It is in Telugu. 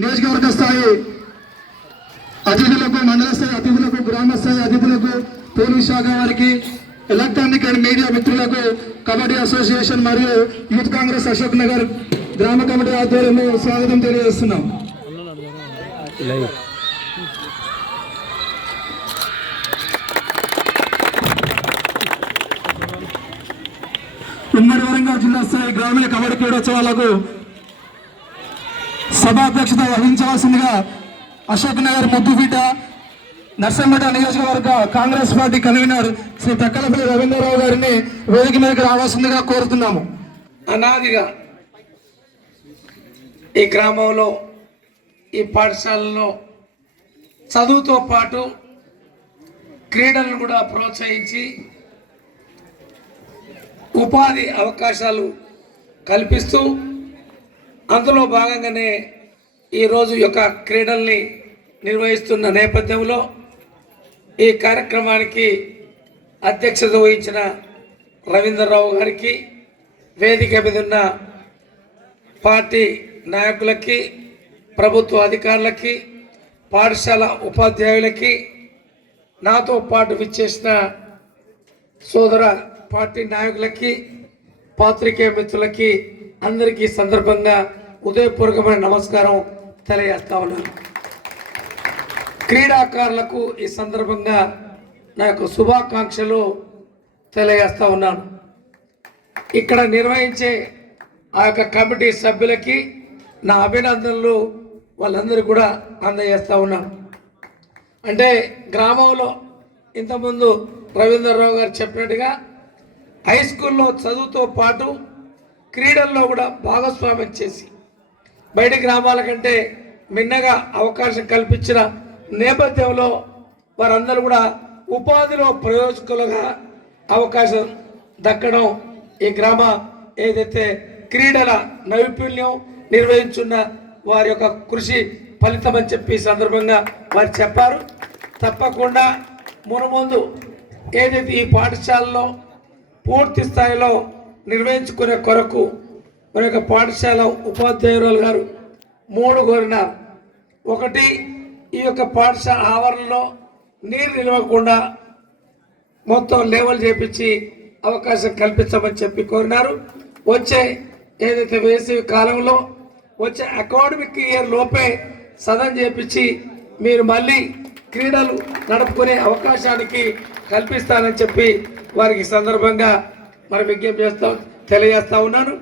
నియోజకవర్గ స్థాయి అతిథులకు, మండల స్థాయి అతిథులకు, గ్రామ స్థాయి అతిథులకు, పోలీస్ శాఖ వారికి, ఎలక్ట్రానిక్ అండ్ మీడియా మిత్రులకు, కబడ్డీ అసోసియేషన్ మరియు యూత్ కాంగ్రెస్ అశోక్ నగర్ గ్రామ కమిటీ ఆధ్వర్యంలో స్వాగతం తెలియజేస్తున్నాం. ఉమ్మడి వరంగల్ జిల్లా స్థాయి గ్రామీణ కబడ్డీ క్రీడోత్సవాలకు సభాధ్యక్షత వహించవలసిందిగా అశోక్ నగర్ ముద్దుపీట నర్సంపేట నియోజకవర్గ కాంగ్రెస్ పార్టీ కన్వీనర్ శ్రీ తక్కలపల్లి రవీంద్రరావు గారిని వేదిక మీదకి రావాల్సిందిగా కోరుతున్నాము. అనాదిగా ఈ గ్రామంలో, ఈ పాఠశాలలో చదువుతో పాటు క్రీడలను కూడా ప్రోత్సహించి ఉపాధి అవకాశాలు కల్పిస్తూ అందులో భాగంగానే ఈరోజు యొక్క క్రీడల్ని నిర్వహిస్తున్న నేపథ్యంలో ఈ కార్యక్రమానికి అధ్యక్షత వహించిన రవీంద్రరావు గారికి, వేదిక మీద ఉన్న పార్టీ నాయకులకి, ప్రభుత్వ అధికారులకి, పాఠశాల ఉపాధ్యాయులకి, నాతో పాటు విచ్చేసిన సోదర పార్టీ నాయకులకి, పాత్రికేయ మిత్రులకి అందరికీ సందర్భంగా ఉదయపూర్వకమైన నమస్కారం తెలియజేస్తా ఉన్నాను. క్రీడాకారులకు ఈ సందర్భంగా నా యొక్క శుభాకాంక్షలు తెలియజేస్తా ఉన్నాను. ఇక్కడ నిర్వహించే ఆ యొక్క కమిటీ సభ్యులకి నా అభినందనలు వాళ్ళందరూ కూడా అందజేస్తూ ఉన్నాను. అంటే గ్రామంలో ఇంతకుముందు రవీంద్రరావు గారు చెప్పినట్టుగా హై స్కూల్లో చదువుతో పాటు క్రీడల్లో కూడా భాగస్వామ్యం చేసి బయట గ్రామాల కంటే మిన్నగా అవకాశం కల్పించిన నేపథ్యంలో వారందరూ కూడా ఉపాధిలో ప్రయోజకులుగా అవకాశం దక్కడం ఈ గ్రామ ఏదైతే క్రీడల నైపుణ్యం నిర్వహించున్న వారి యొక్క కృషి ఫలితం అని చెప్పి ఈ సందర్భంగా వారు చెప్పారు. తప్పకుండా మునుముందు ఏదైతే ఈ పాఠశాలలో పూర్తి స్థాయిలో నిర్వహించుకునే కొరకు మన యొక్క పాఠశాల ఉపాధ్యాయురాలు గారు 3 కోరినారు. ఒకటి, ఈ యొక్క పాఠశాల ఆవరణలో నీరు నిలవకుండా మొత్తం లెవెల్ చేపించి అవకాశం కల్పించమని చెప్పి కోరినారు. వచ్చే ఏదైతే వేసవి కాలంలో వచ్చే అకాడమిక్ ఇయర్ లోపే సదన్ చేపించి మీరు మళ్ళీ క్రీడలు నడుపుకునే అవకాశానికి కల్పిస్తానని చెప్పి వారికి సందర్భంగా మరి విజ్ఞప్తి తెలియజేస్తా ఉన్నాను.